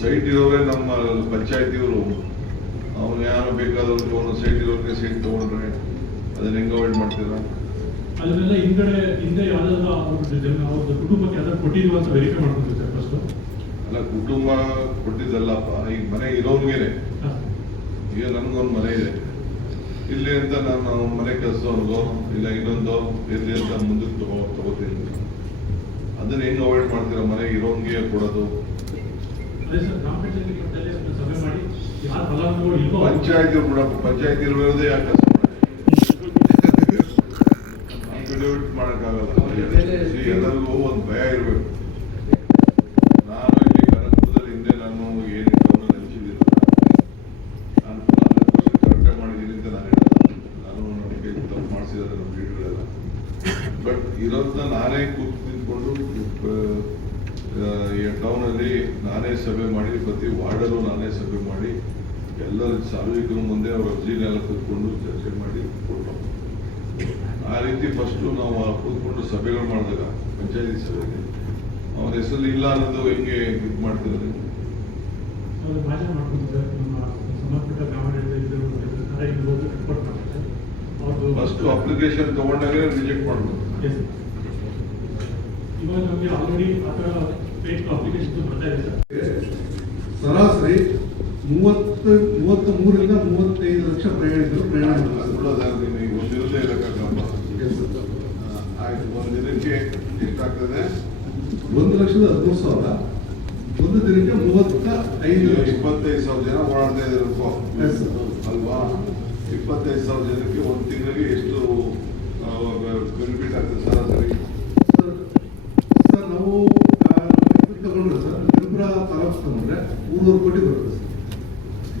Site ಇರೋರೇ ನಮ್ಮ ಪಂಚಾಯತಿಯವರು ಅವನು ಯಾರು ಬೇಕಾದವ್ರಿಗೆ ಒಂದು ಸೈಟ್ ಇರೋರಿಗೆ ಸೈಟ್ ತಗೊಂಡ್ರೆ ಅದನ್ನ ಹೆಂಗ್ ಅವಾಯ್ಡ್ ಮಾಡ್ತೀರಾ? ಅದನ್ನೆಲ್ಲ ಹಿಂದೆ ಯಾವ್ದಾದ್ರು ಅವ್ರದ್ದು ಕುಟುಂಬಕ್ಕೆ ಯಾವ್ದಾದ್ರು ಕೊಟ್ಟಿದ್ವು ಅಂತ ವೆರಿಫೈ ಮಾಡ್ಕೊಂತೀವಿ ಸರ್ ಫಸ್ಟ್. ಅಲ್ಲ ಕುಟುಂಬ ಕೊಟ್ಟಿದ್ದಲ್ಲಪ್ಪ, ಈಗ ಮನೆ ಇರೋನ್ಗೇನೆ. ಈಗ ನನ್ಗೊಂದು ಮನೆ ಇದೆ ಇಲ್ಲಿ ಅಂತ ನಾನು ಮನೆ ಕೆಲಸದವನಿಗೋ ಇಲ್ಲ ಇನ್ನೊಂದು ಇರ್ಲಿ ಅಂತ ಮುಂದಕ್ಕೆ ತಗೋತೀನಿ. ಅದನ್ನ ಹೆಂಗ್ ಅವಾಯ್ಡ್ ಮಾಡ್ತೀರಾ? ಮನೆ ಇರೋನ್ಗೆ ಕೊಡೋದು. ಪಂಚಾಯತಿ ಕೂಡ ಪಂಚಾಯತಿ ಇರೋದೇ ಯಾಕೆ ಮಾಡಕ್ಕಾಗಲ್ಲ. ಎಲ್ಲರಿಗೂ ಒಂದು ಭಯ ಇರಬೇಕು. ನಾನು ಇಲ್ಲಿ ಕನಕಪುರದಲ್ಲಿ ಹಿಂದೆ ನಾನು ಏನು ನೆಲೆಸಿದ್ದಿಲ್ಲ, ನಾನು 4 ವರ್ಷ ಕರೆಕ್ಟೇ ಮಾಡಿದ್ದೀನಿ ಅಂತ ನಾನು ಹೇಳಲ್ಲ. ನಾನು ನನಗೆ ತಪ್ಪು ಮಾಡಿಸಿದ್ರೆ ನಮ್ಮ ಲೀಡರ್ಗಳೆಲ್ಲ. ಬಟ್ ಇರೋದನ್ನ ನಾನೇ ಕೂತು ನಿಂತ್ಕೊಂಡು ಟೌನಲ್ಲಿ ನಾನೇ ಸಭೆ ಮಾಡಿ, ಪ್ರತಿ ವಾರ್ಡಲ್ಲೂ ನಾನೇ ಸಭೆ ಮಾಡಿ, ಎಲ್ಲರ ಸಾರ್ವಜನಿಕರ ಮುಂದೆ ಅವ್ರ ಅರ್ಜಿನೆಲ್ಲ ಕೂತ್ಕೊಂಡು ಚರ್ಚೆ ಮಾಡಿ ಕೊಟ್ಟು, ಆ ರೀತಿ ಫಸ್ಟ್ ನಾವು ಕೂತ್ಕೊಂಡು ಸಭೆಗಳು ಮಾಡಿದಾಗ ಪಂಚಾಯತಿ ಸಭೆಗೆ ಅವನ ಹೆಸರು ಇಲ್ಲ ಅನ್ನೋದು ಹೆಂಗೆ ಇದು ಮಾಡ್ತಿರೋದು? ಫಸ್ಟ್ ಅಪ್ಲಿಕೇಶನ್ ತಗೊಂಡಾಗ ರಿಜೆಕ್ಟ್ ಮಾಡ್ಬೋದು. ಇವಾಗ ನಮಗೆ ಆಲ್ರೆಡಿ ಆ ಥರ ಫೇಕ್ ಅಪ್ಲಿಕೇಶನ್ ಬರ್ತಾ ಇದೆ ಸರ್. ಸರಾಸರಿ 33ರಿಂದ 35 ಲಕ್ಷ ಪ್ರಯಾಣಿಕರು ಪ್ರಯಾಣ ಒಂದಿರಲೇ ಲೆಕ್ಕಪ್ಪ. ಆಯ್ತು, ಒಂದು ದಿನಕ್ಕೆ ಎಷ್ಟಾಗ್ತದೆ? 1,13,000. ಒಂದು ದಿನಕ್ಕೆ 25,000 ಜನ ಓಡಾಡ್ತಾ ಇದ್ದಾರೆ ಅಲ್ವಾ? 25,000 ಜನಕ್ಕೆ ಒಂದು ತಿಂಗಳಿಗೆ ಎಷ್ಟು ಬೆನಿಫಿಟ್ ಆಗ್ತದೆ ಸರಾಸರಿ? ಸರ್ ನಾವು ತಗೊಂಡ್ರೆ ಸರ್ ತ್ರಿಪುರ ತಾಲೂಕು ತಗೊಂಡ್ರೆ 300 ಕೋಟಿ ಬರುತ್ತೆ ಸರ್.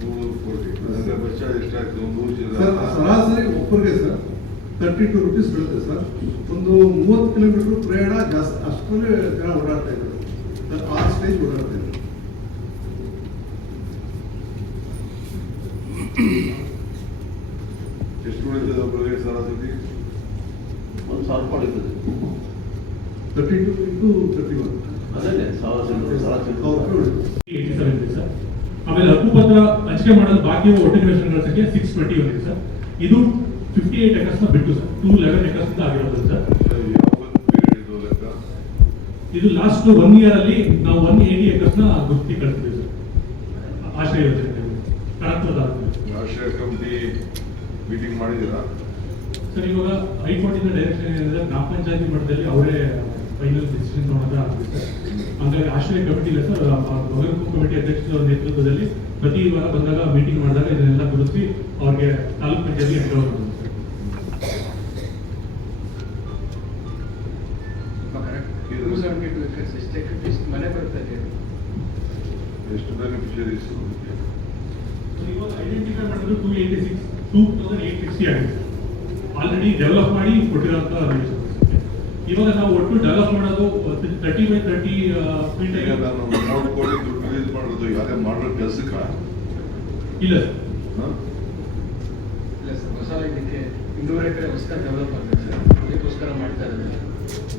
300 ಕೋಟಿ ಅಂದ್ರೆ ವೆಚ್ಚ ಎಷ್ಟಾಗ್ತದೆ? 100 ಜನ ಸರಾಸರಿ ಒಬ್ಬರಿಗೆ ಸರ್ 32 ರೂಪೀಸ್ ಬೀಳುತ್ತೆ ಸರ್. ಒಂದು 30 ಕಿಲೋಮೀಟರ್ ಪ್ರಯಾಣ ಜಾಸ್ತಿ, ಅಷ್ಟರಲ್ಲಿ ಜನ ಓಡಾಡ್ತಾ ಇದ್ದಾರೆ ಸರ್. 6 ಸ್ಟೇಜ್ ಓಡಾಡ್ತಾ ಇದ್ದಾರೆ. ಎಷ್ಟು ಉಳಿತದೆ ಒಬ್ಬರಿಗೆ ಸರಾಸರಿ? 1,000 ರೂಪಾಯಿ ಉಳಿತದೆ. 32 into 31 ಅದೇ 1,000 ಸರ್. ಆಮೇಲೆ ಹಕ್ಕುಪತ್ರ ಹಂಚಿಕೆ ಮಾಡಲು ಬಾಕಿ ಒಟ್ಟು ನಿವೇಶನಗಳ ಸಂಖ್ಯೆ 620 ಇದೆ ಸರ್. ಇದು 58 ಎಕರ್ಸ್ ಬಿಟ್ಟು ಸರ್ 211 ಎಕರ್ಸ್ ಆಗಿರೋದು ಸರ್. ಇದು ಲಾಸ್ಟ್ 1 year ಅಲ್ಲಿ ನಾವು 180 ಎಕರ್ಸ್ ನ ಗುರ್ತಿ ಕಳಿಸ್ತೀವಿ ಸರ್. ಆಶ್ರಯ ಯೋಜನೆ ಕನಕಪುರದ ಆಶ್ರಯ ಕಮಿಟಿ ಮೀಟಿಂಗ್ ಮಾಡಿದ್ದೀರಾ ಸರ್? ಇವಾಗ ಹೈಕೋರ್ಟಿನ ಡೈರೆಕ್ಷನ್ ಏನಿದೆ, ಗ್ರಾಮ ಪಂಚಾಯತಿ ಮಟ್ಟದಲ್ಲಿ ಅವರೇ ಫೈನಲ್ ಡಿಸಿಷನ್ ತಗೊಳ್ಳೋದಾಗುತ್ತೆ ಸರ್. ಹಂಗಾಗಿ ಆಶ್ರಯ ಕಮಿಟಿ ಇಲ್ಲ ಸರ್, ಬಗರ್ಪು ಕಮಿಟಿ ಅಧ್ಯಕ್ಷರ ನೇತೃತ್ವದಲ್ಲಿ ಪ್ರತಿ ವಾರ ಬಂದಾಗ ಮೀಟಿಂಗ್ ಮಾಡಿದಾಗ ಇದನ್ನೆಲ್ಲ ಗುರುತಿಸಿ ಅವ್ರಿಗೆ ತಾಲೂಕು ಪಂಚಾಯತಿ ಎಂಟ್ರೋಲ್ ಮಾಡೋದು ಸರ್. ಮನೆ ಬರ್ತದೆ. ಎಷ್ಟು ಬೆನಿಫಿಷರೀಸ್ ಇವಾಗ ಐಡೆಂಟಿಫೈ ಮಾಡಿದ್ರು 2,860 ಆಗಿದೆ. ಆಲ್ರೆಡಿ ಡೆವಲಪ್ ಮಾಡಿ ಕೊಟ್ಟಿರೋಂಥ ಇವಾಗ ನಾವು ಒಟ್ಟು ಡೆವಲಪ್ ಮಾಡೋದು 30x30 ಫೀಟ್. ಈಗ ನಾನು 3 ಕೋಟಿ ದುಡ್ಡು ರಿಲೀಸ್ ಮಾಡೋದು ಯಾರೇ ಮಾಡೋ ಕೆಲಸಕ್ಕ ಇಲ್ಲ ಇಲ್ಲ ಸರ್, ಹೊಸ ಇದಕ್ಕೆ 200 ಎಕರೆ ಹೊಸದಾಗಿ ಡೆವಲಪ್ ಆಗ್ತದೆ ಸರ್. ಅದಕ್ಕೋಸ್ಕರ ಮಾಡ್ತಾ ಇದ್ದಾರೆ.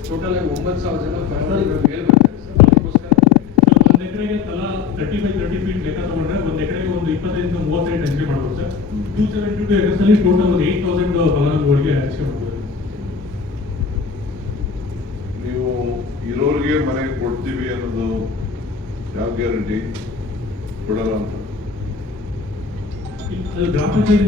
ಟೋಟಲ್ ಆಗಿ 9,000 ಜನ ಫಲಾನುಭವಿಗಳು ಮೇಲ್ ಬರ್ತಾರೆ ಸರ್. ಅದಕ್ಕೋಸ್ಕರ 1 ಎಕರೆಗೆ ತಲಾ 30x30 ಫೀಟ್ ಲೆಕ್ಕ ತಗೊಂಡ್ರೆ 1 ಎಕರೆಗೆ ಒಂದು 25ರಿಂದ 30 ಹಂಚಿಕೆ ಮಾಡ್ಬೋದು ಸರ್. 272 ಎಕರ್ಸ್ ಅಲ್ಲಿ ಟೋಟಲ್ ಒಂದು 8,000 ಫಲಾನುಭವಿಗಳಿಗೆ ಹಂಚಿಕೆ ಮಾಡ್ಬೋದು. ನೀವು ಇರೋರಿಗೆ ಮನೆ ಕೊಡ್ತೀವಿ ಅನ್ನೋದು ಯಾವ ಗ್ಯಾರಂಟಿ? ಕೊಡಲ್ಲ ಅಂತ ಅದು ಗ್ರಾಮ ಪಂಚಾಯತಿ